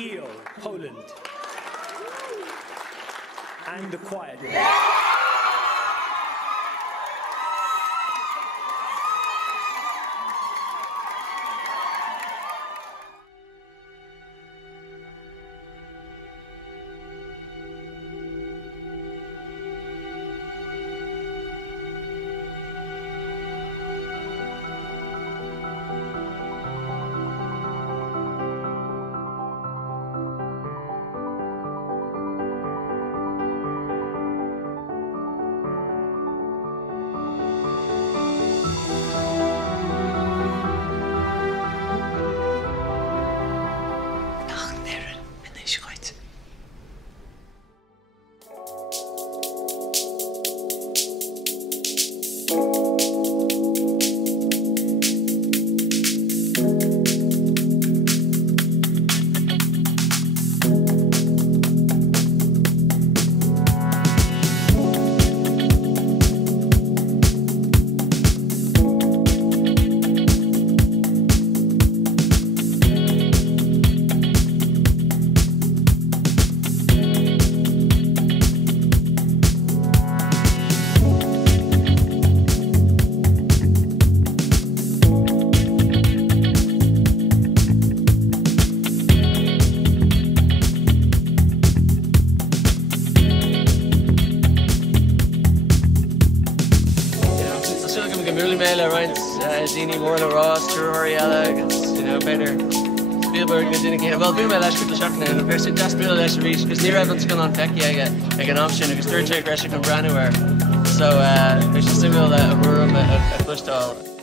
EO, Poland. And the quiet. Zini Morla Ross, Truriala, better Spielberg, well, we may last couple of shots now, and of course, that's Bill last reach, because near everyone's gone on Pecky, I get an option, because third check, Russia come brand new. So, there's a single, a room, a push doll.